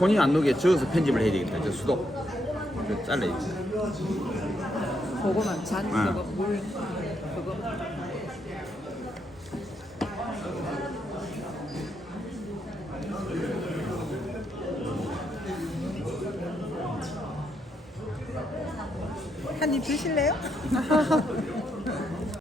손이 안 녹게 저어서 편집을 해야 되겠다. 저 수도. 저 잘라야지. 그거만 잔 응. 그거 물 그거 한 입 드실래요?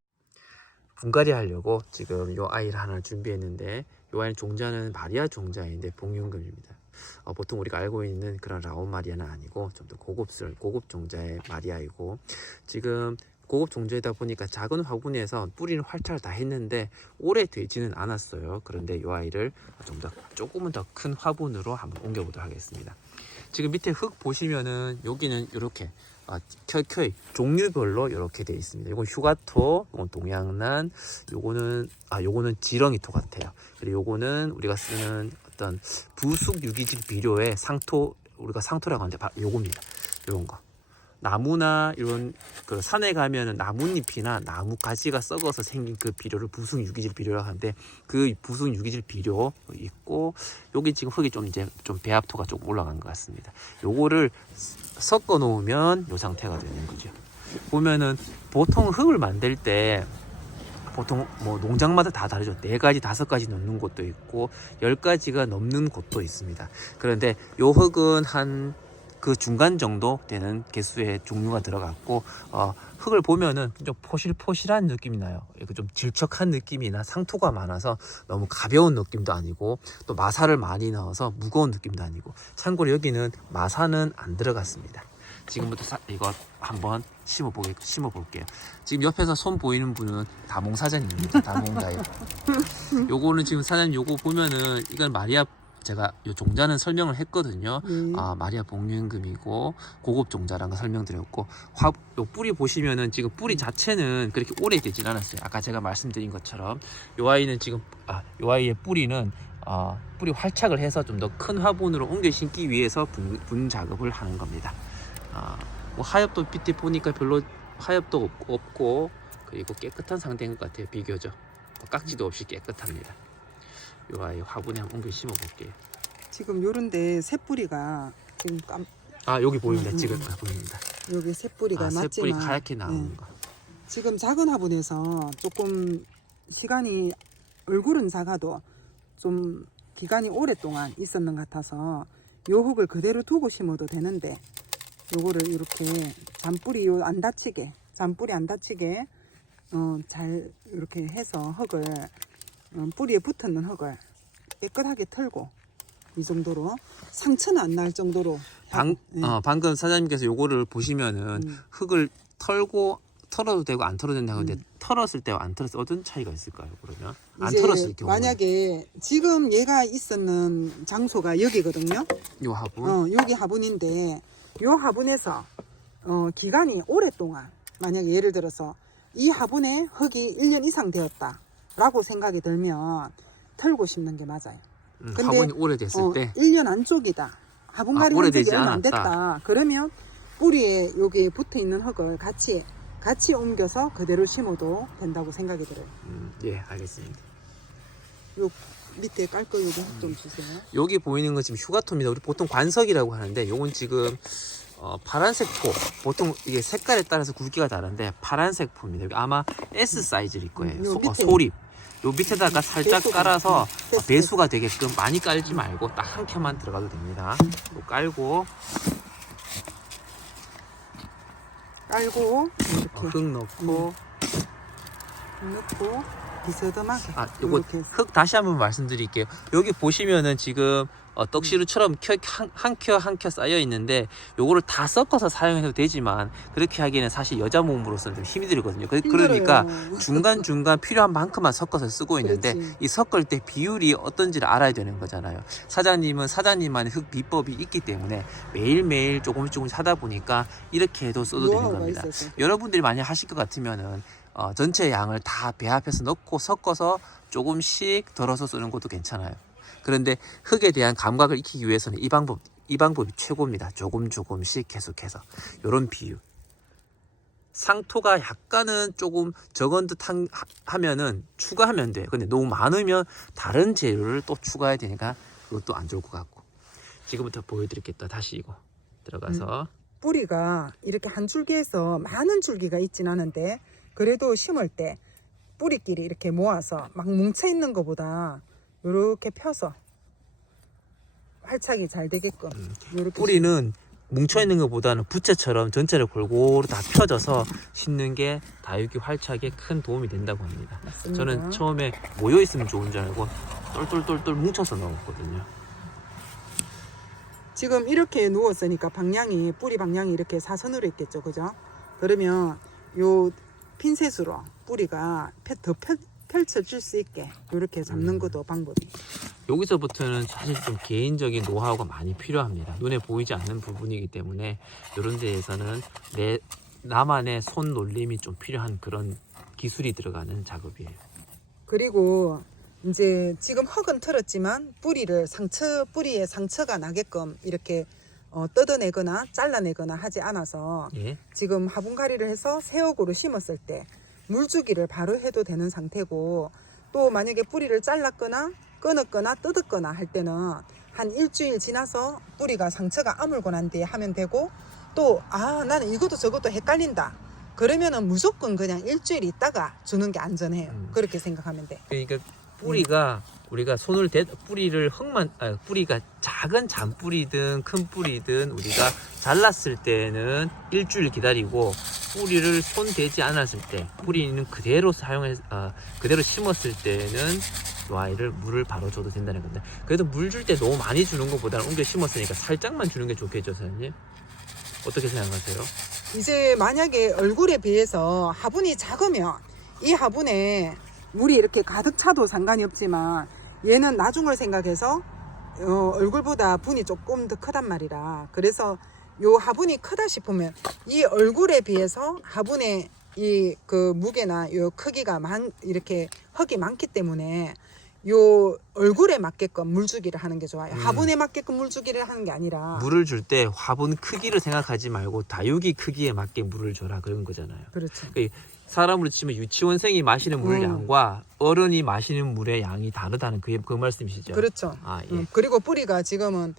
분갈이 하려고 지금 요 아이를 하나 준비했는데 요 아이는 종자는 마리아 종자인데 복륜금입니다. 어, 보통 우리가 알고 있는 그런 라온 마리아는 아니고 좀 더 고급스러운 고급 종자의 마리아이고 지금 고급 종자이다 보니까 작은 화분에서 뿌리는 활착을 다 했는데 오래 되지는 않았어요. 그런데 요 아이를 좀 더 조금은 더 큰 화분으로 한번 옮겨보도록 하겠습니다. 지금 밑에 흙 보시면은 여기는 이렇게 아, 켜켜이 종류별로 이렇게 되어 있습니다. 이건 휴가토, 이건 동양난, 요거는 아 요거는 지렁이토 같아요. 그리고 요거는 우리가 쓰는 어떤 부숙 유기질 비료의 상토 우리가 상토라고 하는데 바- 요겁니다. 요런 거. 나무나 이런 그 산에 가면은 나뭇잎이나 나무 가지가 썩어서 생긴 그 비료를 부숙 유기질 비료라고 하는데 그 부숙 유기질 비료 있고 여기 지금 흙이 좀 이제 좀 배합토가 조금 올라간 것 같습니다. 요거를 섞어 놓으면 요 상태가 되는 거죠. 보면은 보통 흙을 만들 때 보통 뭐 농장마다 다 다르죠. 네 가지, 다섯 가지 넣는 곳도 있고 열 가지가 넘는 곳도 있습니다. 그런데 요 흙은 한 그 중간 정도 되는 개수의 종류가 들어갔고 어, 흙을 보면은 좀 포실포실한 느낌이 나요. 좀 질척한 느낌이나 상토가 많아서 너무 가벼운 느낌도 아니고 또 마사를 많이 넣어서 무거운 느낌도 아니고 참고로 여기는 마사는 안 들어갔습니다. 지금부터 사- 이거 한번 심어 보게 심어 볼게요. 지금 옆에서 손 보이는 분은 다몽 사장님입니다. 다몽가요. 요거는 지금 사장님 요거 보면은 이건 마리아 제가 요 종자는 설명을 했거든요. 음. 아 마리아 복륜금이고 고급 종자라는 거 설명드렸고 화, 요 뿌리 보시면은 지금 뿌리 자체는 그렇게 오래 되진 않았어요. 아까 제가 말씀드린 것처럼 요 아이는 지금 아, 요 아이의 뿌리는 아, 뿌리 활착을 해서 좀 더 큰 화분으로 옮겨 심기 위해서 분, 분 작업을 하는 겁니다. 아, 뭐 하엽도 밑에 보니까 별로 하엽도 없- 없고 그리고 깨끗한 상태인 것 같아요. 비교적 뭐 깍지도 없이 깨끗합니다. 요 아이 화분에 한번 옮겨 심어 볼게요. 지금 요런데 새뿌리가 지금 깜, 아 여기 보입니다. 음, 지금 음. 아, 보입니다. 여기 새뿌리가 아, 맞지만 새뿌리 하얗게 나오는 예. 거. 지금 작은 화분에서 조금 시간이 얼굴은 작아도 좀 기간이 오랫동안 있었는 것 같아서 요 흙을 그대로 두고 심어도 되는데 요거를 이렇게 잔뿌리 요안 다치게 잔뿌리 안 다치게 어, 잘 이렇게 해서 흙을 어, 뿌리에 붙었는 흙을 깨끗하게 털고 이 정도로 상처는 안 날 정도로 방, 예. 어, 방금 사장님께서 요거를 보시면은 음. 흙을 털고 털어도 되고 안 털어도 된다고 하는데 음. 털었을 때와 안 털었을 때 어떤 차이가 있을까요? 그러면 안 털었을 경우 만약에 지금 얘가 있었는 장소가 여기거든요. 요 화분 어, 여기 화분인데 요 화분에서 어, 기간이 오랫동안 만약에 예를 들어서 이 화분에 흙이 1년 이상 되었다 라고 생각이 들면 털고 심는 게 맞아요. 음, 근데, 화분이 오래됐을 어, 때 1년 안쪽이다. 화분갈이 아, 오래되지 않았다. 됐다. 그러면 뿌리에 여기에 붙어 있는 흙을 같이 같이 옮겨서 그대로 심어도 된다고 생각이 들어요. 음, 예 알겠습니다. 요 밑에 깔 거 요거 흙좀 주세요. 여기 보이는 건 지금 휴가토입니다. 우리 보통 관석이라고 하는데 요건 지금 어, 파란색 포 보통 이게 색깔에 따라서 굵기가 다른데 파란색 포입니다. 여기 아마 S 사이즈일 거예요. 음, 요 소, 어, 밑에. 소립 요 밑에다가 살짝 배수가. 깔아서 음, 배수, 어, 배수가 되게끔 많이 깔지 말고 딱 한 켜만 들어가도 됩니다. 요 깔고 깔고 어, 이렇게 흙 넣고 넣고 비스듬하게 아 요거 이렇게 해서. 흙 다시 한번 말씀드릴게요. 여기 보시면은 지금 어, 떡시루처럼 한켜 한켜 쌓여 있는데 요거를 다 섞어서 사용해도 되지만 그렇게 하기에는 사실 여자 몸으로서는 좀 힘이 들거든요. 그, 그러니까 힘들어요. 중간 중간 필요한 만큼만 섞어서 쓰고 있는데 그렇지. 이 섞을 때 비율이 어떤지를 알아야 되는 거잖아요. 사장님은 사장님만의 흙 비법이 있기 때문에 매일 매일 조금씩 조금씩 하다 보니까 이렇게 해도 써도 되는 겁니다. 있어서. 여러분들이 많이 하실 것 같으면은 어, 전체 양을 다 배합해서 넣고 섞어서 조금씩 덜어서 쓰는 것도 괜찮아요. 그런데 흙에 대한 감각을 익히기 위해서는 이 방법 이 방법이 최고입니다. 조금 조금씩 계속해서 이런 비율. 상토가 약간은 조금 적은 듯 하면은 추가하면 돼요. 근데 너무 많으면 다른 재료를 또 추가해야 되니까 그것도 안 좋을 것 같고. 지금부터 보여드리겠다. 다시 이거 들어가서 뿌리가 이렇게 한 줄기에서 많은 줄기가 있진 않은데 그래도 심을 때 뿌리끼리 이렇게 모아서 막 뭉쳐 있는 것보다 이렇게 펴서 활착이 잘 되게끔 이렇게 뿌리는 뭉쳐 있는 것보다는 부채처럼 전체를 골고루 다 펴져서 심는 게 다육이 활착에 큰 도움이 된다고 합니다. 맞습니다. 저는 처음에 모여 있으면 좋은 줄 알고 똘똘똘똘 뭉쳐서 넣었거든요. 지금 이렇게 누웠으니까 방향이 뿌리 방향이 이렇게 사선으로 있겠죠, 그죠? 그러면 요 핀셋으로 뿌리가 펴- 더 펼, 펼쳐질 수 있게 이렇게 잡는 음. 것도 방법이. 여기서부터는 사실 좀 개인적인 노하우가 많이 필요합니다. 눈에 보이지 않는 부분이기 때문에 이런 데에서는 내 나만의 손 놀림이 좀 필요한 그런 기술이 들어가는 작업이에요. 그리고 이제 지금 흙은 틀었지만 뿌리를 상처 뿌리에 상처가 나게끔 이렇게 어, 뜯어내거나 잘라내거나 하지 않아서 예. 지금 화분가리를 해서 새옥으로 심었을 때 물주기를 바로 해도 되는 상태고 또 만약에 뿌리를 잘랐거나 끊었거나 뜯었거나 할 때는 한 일주일 지나서 뿌리가 상처가 아물고 난 뒤에 하면 되고 또 아 나는 이것도 저것도 헷갈린다 그러면은 무조건 그냥 일주일 있다가 주는 게 안전해요 음. 그렇게 생각하면 돼 그러니까 뿌리가 우리가 손을 대 뿌리를 흙만 아, 뿌리가 작은 잔뿌리든 큰 뿌리든 우리가 잘랐을 때는 일주일 기다리고 뿌리를 손 대지 않았을 때 뿌리는 그대로 사용해 아, 그대로 심었을 때는 이 아이를 물을 바로 줘도 된다는 건데 그래도 물 줄 때 너무 많이 주는 것보다는 옮겨 심었으니까 살짝만 주는 게 좋겠죠 사장님 어떻게 생각하세요? 이제 만약에 얼굴에 비해서 화분이 작으면 이 화분에 물이 이렇게 가득 차도 상관이 없지만 얘는 나중을 생각해서 어, 얼굴보다 분이 조금 더 크단 말이라 그래서 요 화분이 크다 싶으면 이 얼굴에 비해서 화분의 이 그 무게나 요 크기가 많 이렇게 흙이 많기 때문에 요 얼굴에 맞게끔 물주기를 하는 게 좋아요. 음. 화분에 맞게끔 물주기를 하는 게 아니라 물을 줄 때 화분 크기를 생각하지 말고 다육이 크기에 맞게 물을 줘라 그런 거잖아요. 그렇죠. 사람으로 치면 유치원생이 마시는 물 음. 양과 어른이 마시는 물의 양이 다르다는 그, 그 말씀이시죠? 그렇죠. 아, 예. 음, 그리고 뿌리가 지금은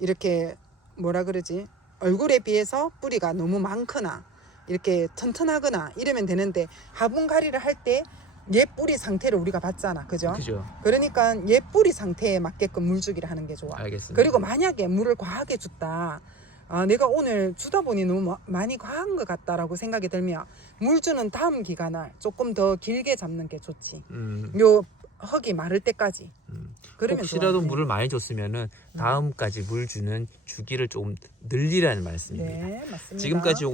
이렇게 뭐라 그러지 얼굴에 비해서 뿌리가 너무 많거나 이렇게 튼튼하거나 이러면 되는데 화분가리를 할 때 얘 뿌리 상태를 우리가 봤잖아 그죠 그죠? 그러니까 얘 뿌리 상태에 맞게끔 물주기를 하는 게 좋아 알겠습니다. 그리고 만약에 물을 과하게 줬다 아, 내가 오늘 주다 보니 너무 마- 많이 과한 것 같다라고 생각이 들면 물 주는 다음 기간을 조금 더 길게 잡는 게 좋지 음, 요 흙이 마를 때까지 음. 그러면 혹시라도 좋아. 물을 많이 줬으면은 다음까지 물 주는 주기를 조금 늘리라는 말씀입니다. 네, 맞습니다. 지금까지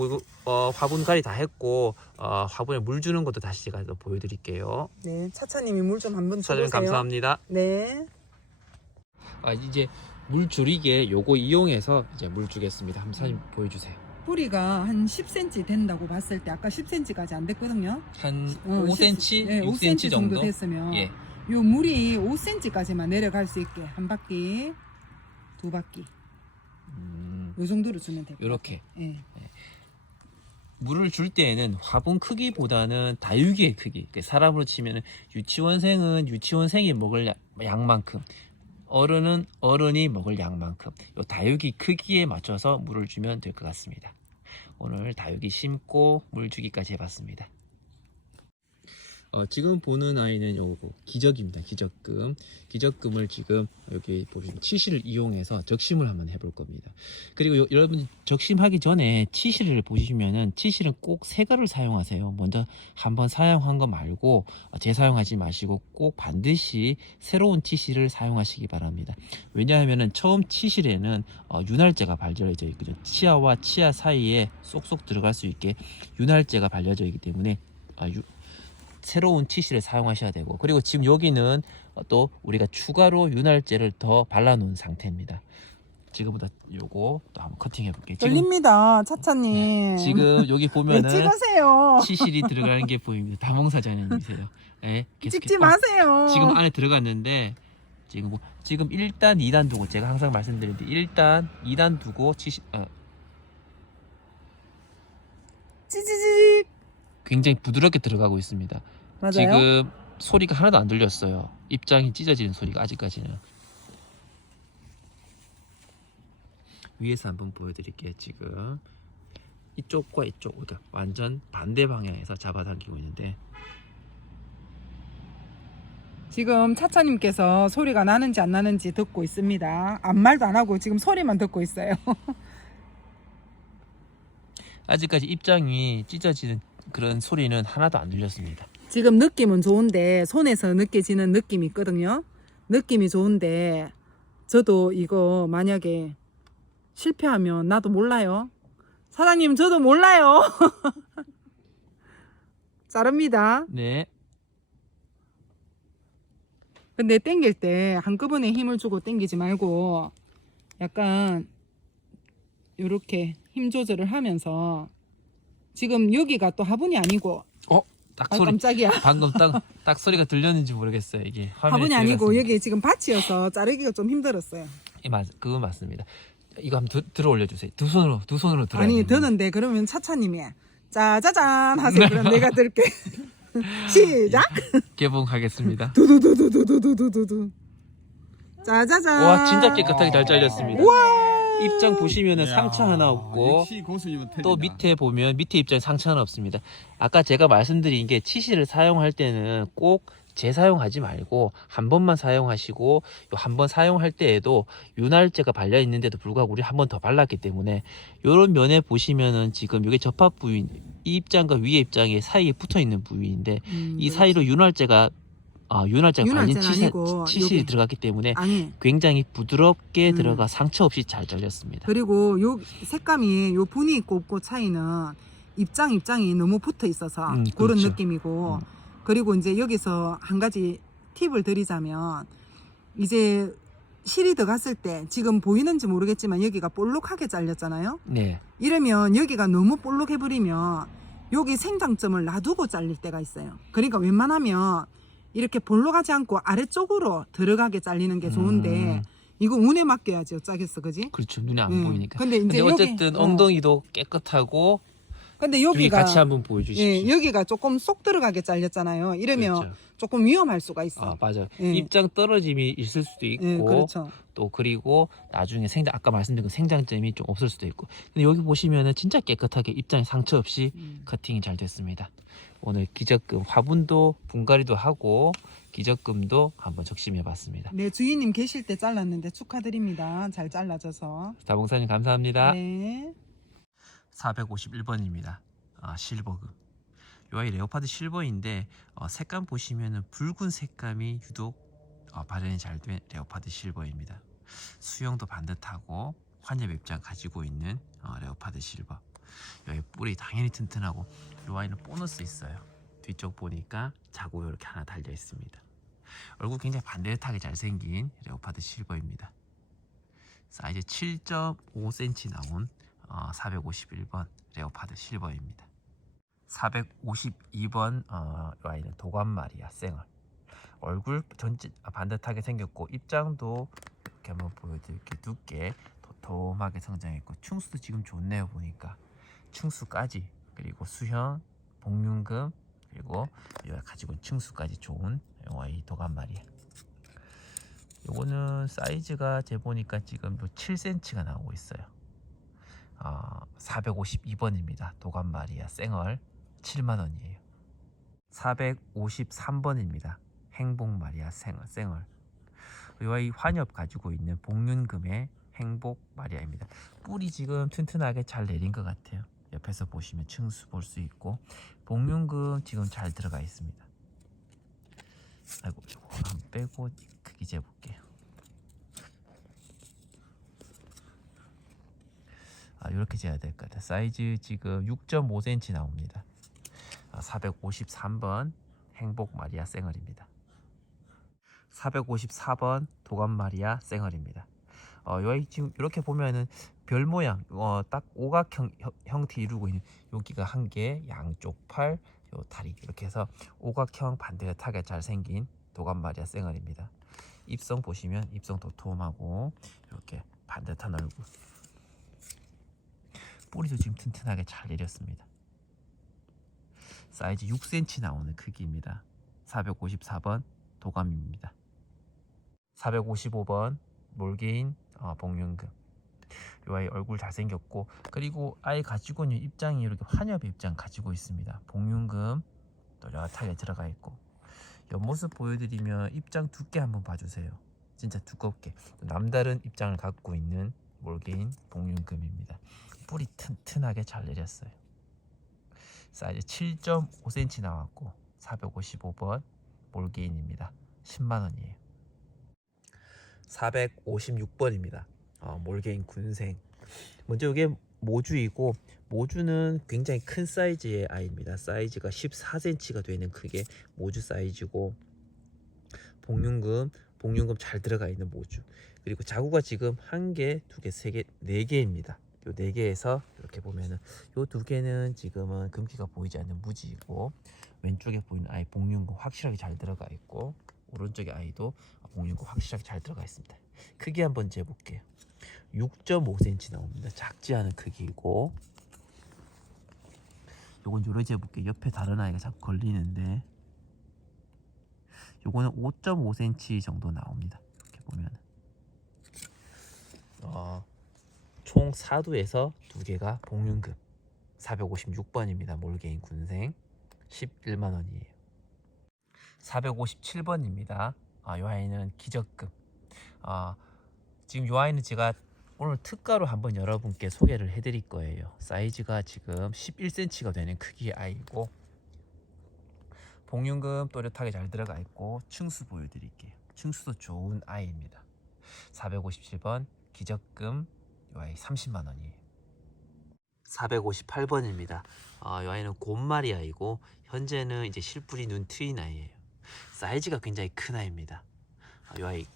어, 화분갈이 다 했고 어, 화분에 물 주는 것도 다시 제가 또 보여드릴게요. 네, 차차님이 물 좀 한번 사장님 줘보세요. 감사합니다. 네, 아, 이제 물 줄이게 요거 이용해서 이제 물 주겠습니다. 한번 사진 보여주세요. 뿌리가 한 10cm 된다고 봤을 때 아까 10cm까지 안 됐거든요. 한 어, 5cm, 네, 6cm 정도. 됐으면 예. 요 물이 5cm까지만 내려갈 수 있게 한 바퀴, 두 바퀴 음, 요 정도로 주면 돼요. 요렇게 예. 물을 줄 때에는 화분 크기보다는 다육이의 크기. 그러니까 사람으로 치면 은 유치원생은 유치원생이 먹을 양- 양만큼, 어른은 어른이 먹을 양만큼, 요 다육이 크기에 맞춰서 물을 주면 될 것 같습니다. 오늘 다육이 심고 물 주기까지 해봤습니다. 어, 지금 보는 아이는 요거 기적입니다. 기적금. 기적금을 지금 여기 보시면 치실을 이용해서 적심을 한번 해볼 겁니다. 그리고 요- 여러분 적심하기 전에 치실을 보시면은 치실은 꼭 새거를 사용하세요. 먼저 한번 사용한 거 말고 어, 재사용하지 마시고 꼭 반드시 새로운 치실을 사용하시기 바랍니다. 왜냐하면은 처음 치실에는 어, 윤활제가 발려져 있거든요. 치아와 치아 사이에 쏙쏙 들어갈 수 있게 윤활제가 발려져 있기 때문에 아, 유- 새로운 치실을 사용하셔야 되고 그리고 지금 여기는 어, 또 우리가 추가로 윤활제를 더 발라놓은 상태입니다. 지금보다 요거 또 한번 커팅해 볼게요. 지금, 떨립니다, 차차님. 지금 여기 왜 보면은 찍으세요? 치실이 들어가는 게 보입니다. 다몽사장님이세요. 네, 찍지 어, 마세요. 지금 안에 들어갔는데 지금 뭐- 지금 1단, 2단 두고 제가 항상 말씀드리는데 1단, 2단 두고 치실 어, 찌찌찌. 굉장히 부드럽게 들어가고 있습니다. 맞아요. 지금 소리가 하나도 안 들렸어요. 입장이 찢어지는 소리가 아직까지는. 위에서 한번 보여드릴게요. 지금 이쪽과 이쪽, 그러니까 완전 반대 방향에서 잡아당기고 있는데 지금 차차님께서 소리가 나는지 안 나는지 듣고 있습니다. 아무 말도 안 하고 지금 소리만 듣고 있어요. 아직까지 입장이 찢어지는 그런 소리는 하나도 안 들렸습니다. 지금 느낌은 좋은데 손에서 느껴지는 느낌이 있거든요. 느낌이 좋은데 저도 이거 만약에 실패하면 나도 몰라요. 사장님 저도 몰라요. 자릅니다. 네. 근데 땡길 때 한꺼번에 힘을 주고 땡기지 말고 약간 요렇게 힘 조절을 하면서 지금 여기가 또 화분이 아니고 어? 딱 아 소리 깜짝이야 방금 딱, 딱 소리가 들렸는지 모르겠어요. 이게 화분이 아니고. 여기 지금 밭이어서 자르기가 좀 힘들었어요 예, 맞, 그건 맞습니다. 이거 한번 두, 들어 올려주세요. 두 손으로 두 손으로 들어. 아니 드는데 그러면 차차님이 짜자잔 하세요 그럼 내가 들게 시작 개봉하겠습니다. 두두두두두두두두두 짜자잔 와 진짜 깨끗하게 잘 잘렸습니다. 우와 입장 보시면은 이야, 상처 하나 없고 역시 고수님은 틀리다. 또 밑에 보면 밑에 입장 상처 하나 없습니다. 아까 제가 말씀드린 게 치실을 사용할 때는 꼭 재사용하지 말고 한 번만 사용하시고 한 번 사용할 때에도 윤활제가 발려 있는데도 불구하고 우리 한 번 더 발랐기 때문에 이런 면에 보시면은 지금 이게 접합 부위 이 입장과 위에 입장의 사이에 붙어 있는 부위인데 음, 이 사이로 윤활제가 아 윤활제가 윤활제는 아니고 치실이. 들어갔기 때문에 아니 굉장히 부드럽게 음. 들어가 상처 없이 잘 잘렸습니다. 그리고 요 색감이 요 분이 있고 없고 차이는 입장 입장이 너무 붙어 있어서 음, 그런 그렇죠. 느낌이고 음. 그리고 이제 여기서 한 가지 팁을 드리자면 이제 실이 들어갔을 때 지금 보이는지 모르겠지만 여기가 볼록하게 잘렸잖아요. 네. 이러면 여기가 너무 볼록해 버리면 여기 생장점을 놔두고 잘릴 때가 있어요. 그러니까 웬만하면 이렇게 볼록하지 않고 아래쪽으로 들어가게 잘리는 게 좋은데 음. 이거 운에 맡겨야지 어쩌겠어, 그지? 그렇죠. 눈에 안 음. 보이니까. 근데 이제 근데 여기- 어쨌든 어. 엉덩이도 깨끗하고 근데 여기 여기가 같이 한번 보여주십시오. 예, 여기가 조금 쏙 들어가게 잘렸잖아요. 이러면 그렇죠. 조금 위험할 수가 있어. 아 맞아요. 예. 입장 떨어짐이 있을 수도 있고 예, 그렇죠. 또 그리고 나중에 생장 아까 말씀드린 그 생장점이 좀 없을 수도 있고. 근데 여기 보시면은 진짜 깨끗하게 입장에 상처 없이 음. 커팅이 잘 됐습니다. 오늘 기적금 화분도 분갈이도 하고 기적금도 한번 적심해 봤습니다. 네, 주인님 계실 때 잘랐는데 축하드립니다. 잘 잘라져서. 다봉사님 감사합니다. 네. 451번입니다. 아, 실버금. 요 아이 레오파드 실버인데 어, 색감 보시면은 붉은 색감이 유독 어, 발현이 잘 된 레오파드 실버입니다. 수영도 반듯하고 환엽 입장 가지고 있는 어, 레오파드 실버. 여기 뿔이 당연히 튼튼하고 요 아이는 보너스 있어요. 뒤쪽 보니까 자고 이렇게 하나 달려 있습니다. 얼굴 굉장히 반듯하게 잘생긴 레오파드 실버입니다. 사이즈 7.5cm 나온 어, 451번 레오파드 실버입니다. 452번 어, 와인은 도관마리아 생얼. 얼굴 전체 아, 반듯하게 생겼고 입장도 이렇게 한번 보여드릴게요. 두께 도톰하게 성장했고 충수도 지금 좋네요 보니까 충수까지 그리고 수현, 복륜금 그리고 여기 가지고 있는 충수까지 좋은 와이 도관마리아. 요거는 사이즈가 제 보니까 지금 7cm가 나오고 있어요. 어, 452번입니다. 도감마리아 생얼 7만 원이에요. 453번입니다. 행복 마리아 생얼 생얼. 이 환엽 가지고 있는 복륜금의 행복 마리아입니다. 뿔이 지금 튼튼하게 잘 내린 것 같아요. 옆에서 보시면 층수 볼 수 있고 복륜금 지금 잘 들어가 있습니다. 아이고 이거 한번 빼고 크기 재볼게요. 아, 이렇게 재야 될 것 같아요. 사이즈 지금 6.5cm 나옵니다. 아, 453번 행복 마리아 생얼입니다. 454번 도감 마리아 생얼입니다. 어, 지금 이렇게 보면은 별 모양, 어, 딱 오각형 형- 형태 이루고 있는 여기가 한 개, 양쪽 팔, 요 다리 이렇게 해서 오각형 반듯하게 잘 생긴 도감 마리아 생얼입니다. 입성 보시면 입성 도톰하고 이렇게 반듯한 얼굴. 뿌리도 지금 튼튼하게 잘 내렸습니다. 사이즈 6cm 나오는 크기입니다. 454번 도감입니다. 455번 몰개인 어, 복륜금. 요 아이 얼굴 잘생겼고 그리고 아이 가지고 있는 입장이 이렇게 환엽의 입장 가지고 있습니다. 봉윤금 또렷하게 들어가 있고 옆모습 보여드리면 입장 두께 한번 봐주세요. 진짜 두껍게 또 남다른 입장을 갖고 있는 몰개인 봉윤금입니다. 뿌리 튼튼하게 잘 내렸어요. 사이즈 7.5cm 나왔고 455번 몰개인입니다. 10만 원이에요. 456번입니다. 어, 몰개인 군생. 먼저 이게 모주이고 모주는 굉장히 큰 사이즈의 아이입니다. 사이즈가 14cm가 되는 크게 모주 사이즈고 복륜금 복륜금 잘 들어가 있는 모주. 그리고 자구가 지금 한 개, 두 개, 세 개, 네 개입니다. 요 네 개에서 이렇게 보면은 요 두 개는 지금은 금기가 보이지 않는 무지이고 왼쪽에 보이는 아이 복륜금 확실하게 잘 들어가 있고 오른쪽의 아이도 복륜금 확실하게 잘 들어가 있습니다. 크기 한번 재볼게요. 6.5cm 나옵니다. 작지 않은 크기이고 요건 요래 재볼게요. 옆에 다른 아이가 자꾸 걸리는데 요거는 5.5cm 정도 나옵니다. 이렇게 보면 어, 총 4두에서 두 개가 복륜금 456번입니다. 몰개인 군생 11만 원이에요. 457번입니다. 아, 요 아이는 기적금. 아, 지금 요 아이는 제가 오늘 특가로 한번 여러분께 소개를 해드릴 거예요. 사이즈가 지금 11cm가 되는 크기의 아이고 복륜금 또렷하게 잘 들어가 있고 층수 보여드릴게요. 층수도 좋은 아이입니다. 457번 기적금 요 아이 30만 원이에요. 458번입니다. 어, 이 아이는 곰마리 아이고 현재는 이제 실뿌리 눈 트인 아이예요. 사이즈가 굉장히 큰 아이입니다. 아, 이 아이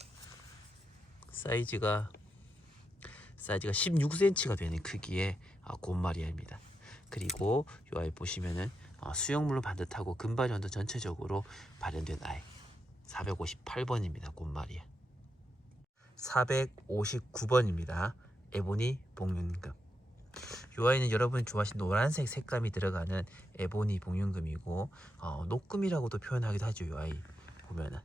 사이즈가 사이즈가 16cm가 되는 크기의 아, 곰마리아입니다. 그리고 이 아이 보시면은 어, 수영물로 반듯하고 금발현도 전체적으로 발현된 아이 458번입니다. 곰마리아 459번입니다. 에보니 복륜금 이 아이는 여러분이 좋아하시는 노란색 색감이 들어가는 에보니 복륜금이고 어, 녹금이라고도 표현하기도 하죠. 이 아이 보면은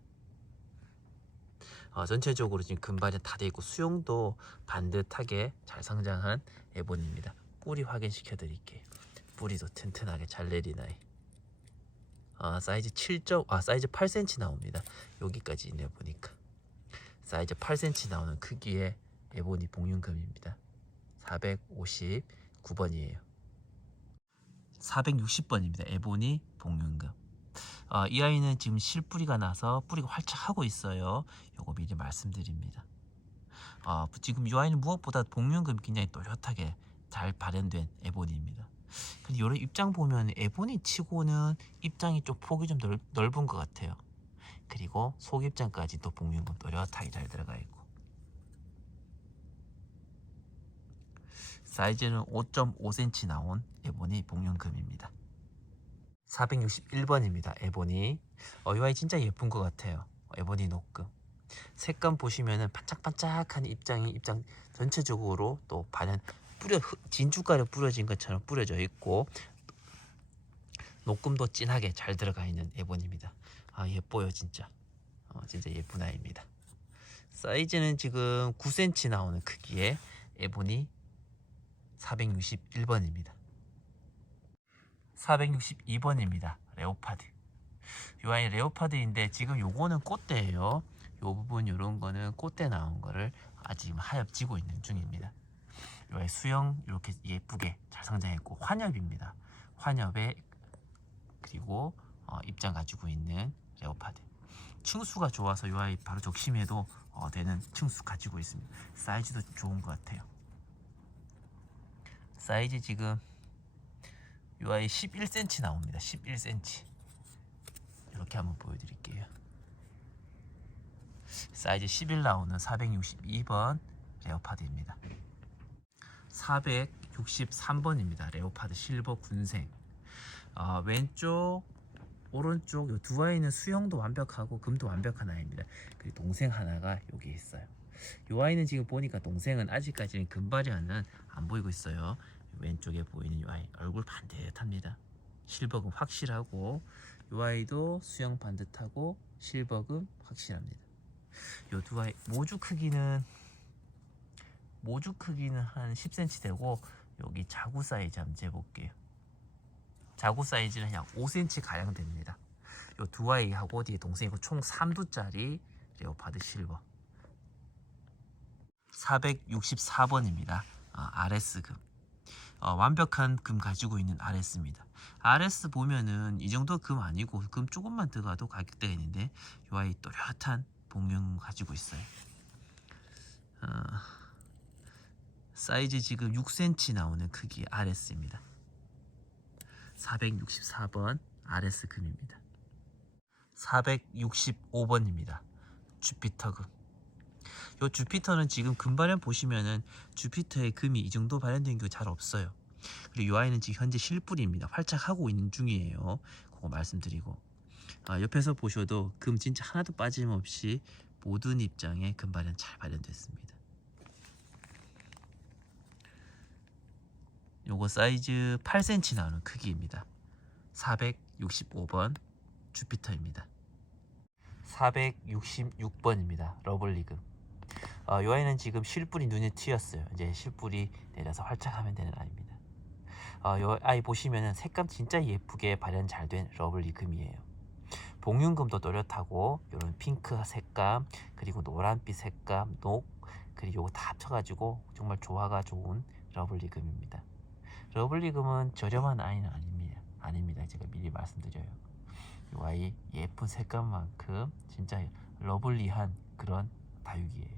어, 전체적으로 지금 금발이 다 돼 있고 수영도 반듯하게 잘 성장한 에보니입니다. 뿌리 확인시켜 드릴게요. 뿌리도 튼튼하게 잘 내린 아이. 아, 사이즈 7점, 아 사이즈 8cm 나옵니다. 여기까지 있네 보니까 사이즈 8cm 나오는 크기의 에보니 복륜금입니다. 459번이에요. 460번입니다. 에보니 복륜금. 아, 이 아이는 지금 실뿌리가 나서 뿌리가 활짝 하고 있어요. 요거 미리 말씀드립니다. 아, 지금 이 아이는 무엇보다 복륜금이 굉장히 또렷하게 잘 발현된 에보니입니다. 근데 요런 입장 보면 에보니 치고는 입장이 좀 폭이 좀 넓, 넓은 것 같아요. 그리고 속 입장까지 또 복륜금 또렷하게 잘 들어가 있고 사이즈는 5.5cm 나온 에보니 복륜금입니다. 461번입니다. 에보니. 어, 이 아이 진짜 예쁜 것 같아요. 에보니 녹금. 색감 보시면은 반짝반짝한 입장이 입장 전체적으로 또 반연 뿌려 진주가루 뿌려진 것처럼 뿌려져 있고 녹금도 진하게 잘 들어가 있는 에보니입니다. 아 예뻐요 진짜. 어, 진짜 예쁜 아이입니다. 사이즈는 지금 9cm 나오는 크기의 에보니 461번입니다. 462번입니다. 레오파드. 요 아이 레오파드인데 지금 요거는 꽃대예요. 요 부분 요런 거는 꽃대 나온 거를 아직 하엽 지고 있는 중입니다. 요 아이 수영 이렇게 예쁘게 잘 성장했고 환엽입니다. 환엽에 그리고 어, 입장 가지고 있는 레오파드. 층수가 좋아서 요 아이 바로 적심해도 어, 되는 층수 가지고 있습니다. 사이즈도 좋은 것 같아요. 사이즈 지금 요 아이 11cm 나옵니다. 11cm. 이렇게 한번 보여드릴게요. 사이즈 11 나오는 462번 레오파드입니다. 463번입니다. 레오파드 실버 군생. 어, 왼쪽, 오른쪽 요 두 아이는 수영도 완벽하고 금도 완벽한 아이입니다. 그리고 동생 하나가 여기 있어요. 요 아이는 지금 보니까 동생은 아직까지는 금발이는 안 보이고 있어요. 왼쪽에 보이는 이 아이 얼굴 반듯합니다. 실버금 확실하고 이 아이도 수영 반듯하고 실버금 확실합니다. 이두 아이 모주 크기는 모주 크기는 한 10cm 되고 여기 자구 사이즈 한번 재볼게요. 자구 사이즈는 약 5cm 가량 됩니다. 요 두 아이하고 뒤에 동생이고 총 3두짜리 레오파드 실버 464번입니다. 아, RS금 어, 완벽한 금 가지고 있는 RS입니다. RS 보면은 이 정도 금 아니고 금 조금만 들어가도 가격대가 있는데 요 아이 또렷한 복륜 가지고 있어요. 어, 사이즈 지금 6cm 나오는 크기 RS입니다. 464번 RS 금입니다. 465번입니다. 주피터 금. 요 주피터는 지금 금발현 보시면은 주피터의 금이 이 정도 발현된 게잘 없어요. 그리고 이 아이는 지금 현재 실뿌리입니다. 활짝 하고 있는 중이에요. 그거 말씀드리고 아, 옆에서 보셔도 금 진짜 하나도 빠짐없이 모든 입장에 금발현 잘 발현됐습니다. 요거 사이즈 8cm 나오는 크기입니다. 465번 주피터입니다. 466번입니다. 러블리금. 어, 이 아이는 지금 실뿔이 눈에 튀었어요. 이제 실뿔이 내려서 활착하면 되는 아이입니다. 어, 이 아이 보시면은 색감 진짜 예쁘게 발현 잘 된 러블리금이에요. 복륜금도 또렷하고 이런 핑크 색감 그리고 노란빛 색감 녹 그리고 요거 다 합쳐가지고 정말 조화가 좋은 러블리금입니다. 러블리금은 저렴한 아이는 아닙니다. 아닙니다. 제가 미리 말씀드려요. 이 아이 예쁜 색감만큼 진짜 러블리한 그런 다육이에요.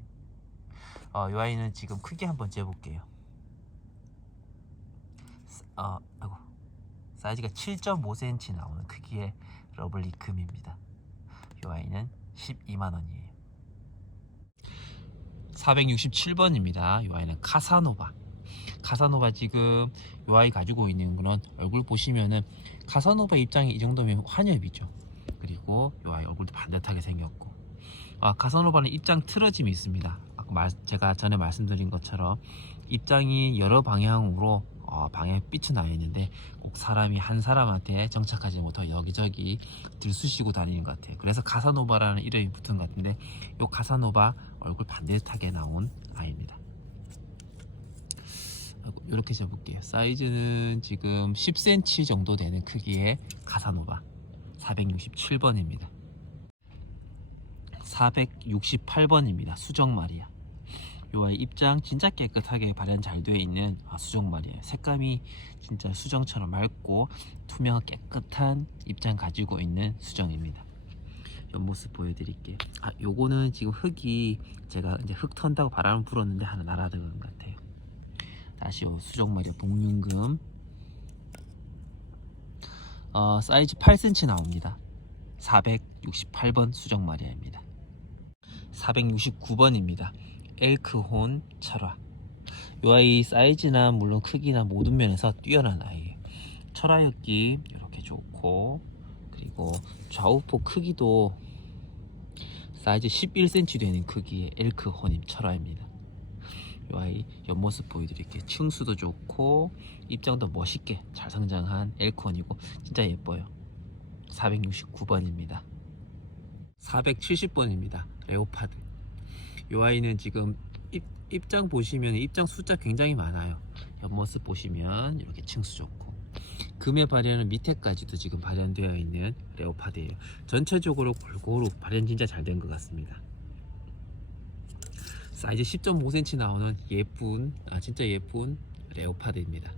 어, 이 아이는 지금 크기 한번 재볼게요. 어, 아이고. 사이즈가 7.5cm 나오는 크기의 러블리 금입니다. 이 아이는 12만 원이에요. 467번입니다. 이 아이는 카사노바. 카사노바 지금 이 아이 가지고 있는 거는 얼굴 보시면은 카사노바 입장이 이 정도면 환엽이죠. 그리고 이 아이 얼굴도 반듯하게 생겼고 아, 카사노바는 입장 틀어짐이 있습니다. 아까 말, 제가 전에 말씀드린 것처럼 입장이 여러 방향으로 어, 방향 삐쳐 나 있는데 꼭 사람이 한 사람한테 정착하지 못하고 여기저기 들쑤시고 다니는 것 같아요. 그래서 카사노바라는 이름이 붙은 것 같은데 이 카사노바 얼굴 반듯하게 나온 아이입니다. 이렇게 재볼게요. 사이즈는 지금 10cm 정도 되는 크기의 카사노바 467번입니다. 468번입니다. 수정 마리아. 요 아이 입장 진짜 깨끗하게 발현 잘 되어 있는 아, 수정 마리아. 색감이 진짜 수정처럼 맑고 투명한 깨끗한 입장 가지고 있는 수정입니다. 옆모습 보여드릴게요. 아, 요거는 지금 흙이 제가 이제 흙 턴다고 바람을 불었는데 하나 날아드는 것 같아요. 다시 마리아 복륜금. 어, 사이즈 8cm 나옵니다. 468번 수정 마리아입니다. 469번입니다. 엘크혼 철화. 이 아이 사이즈나 물론 크기나 모든 면에서 뛰어난 아이예요. 철화엽기 이렇게 좋고 그리고 좌우폭 크기도 사이즈 11cm 되는 크기의 엘크혼임 철화입니다. 이 아이 옆모습 보여드릴게요. 층수도 좋고 입장도 멋있게 잘 성장한 엘크혼이고 진짜 예뻐요. 469번입니다. 470번입니다. 레오파드. 이 아이는 지금 입, 입장 보시면 입장 숫자 굉장히 많아요. 옆모습 보시면 이렇게 층수 좋고 금의 발현은 밑에까지도 지금 발현되어 있는 레오파드예요. 전체적으로 골고루 발현 진짜 잘 된 것 같습니다. 사이즈 10.5cm 나오는 예쁜 아 진짜 예쁜 레오파드입니다.